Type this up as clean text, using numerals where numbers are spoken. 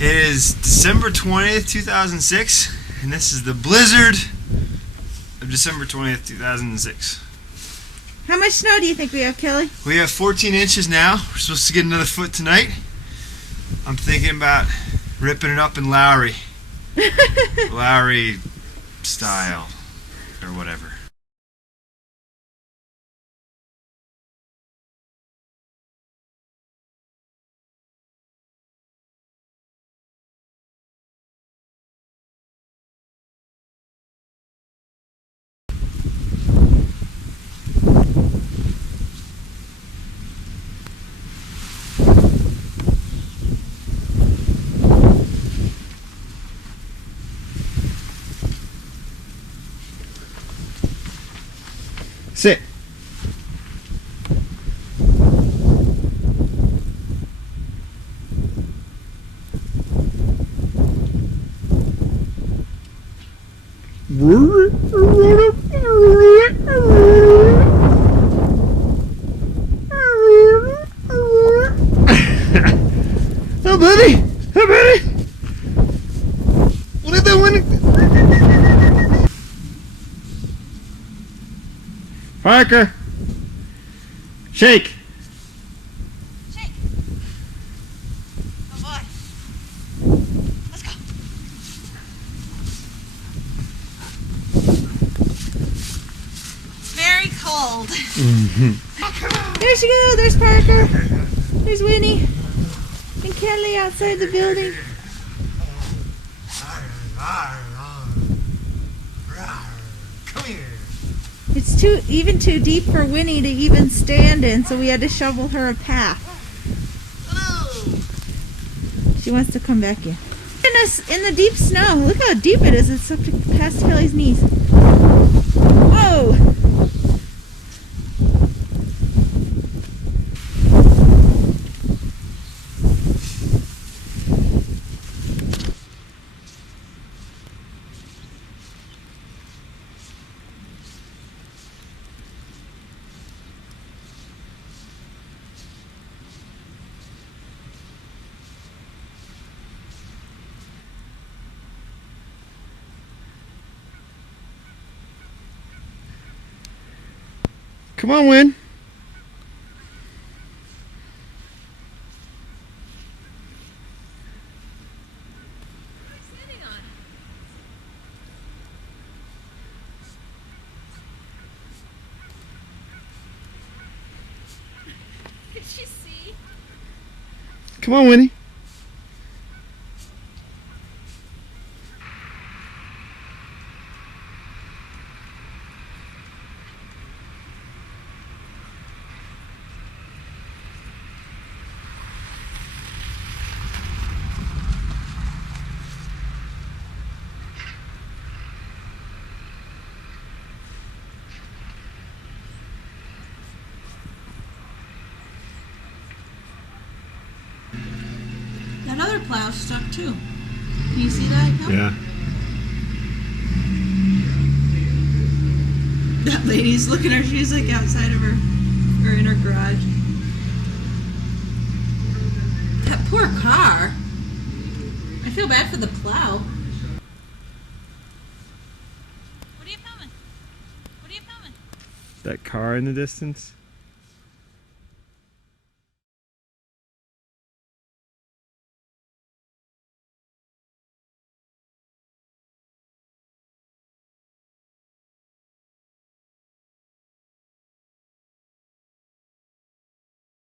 It is December 20th, 2006, and this is the blizzard of December 20th, 2006. How much snow do you think we have, Kelly? We have 14 inches now. We're supposed to get another foot tonight. I'm thinking about ripping it up in Lowry. Lowry style, or whatever. Sit. Oh, buddy! Oh, buddy! What are you doing? Parker! Shake! Shake. Oh boy. Let's go. It's very cold. There she goes. There's Parker. There's Winnie. And Kelly outside the building. Come here. It's even too deep for Winnie to even stand in, so we had to shovel her a path. Hello. She wants to come back in. In the deep snow. Look how deep it is. It's up to past Kelly's knees. Whoa! Come on, Win. Did she see? Come on, Winnie. That other plow stuck too. Can you see that? Kel? Yeah. That lady's looking at her. She's like outside of her, or in her garage. That poor car. I feel bad for the plow. What are you filming? What are you filming? That car in the distance.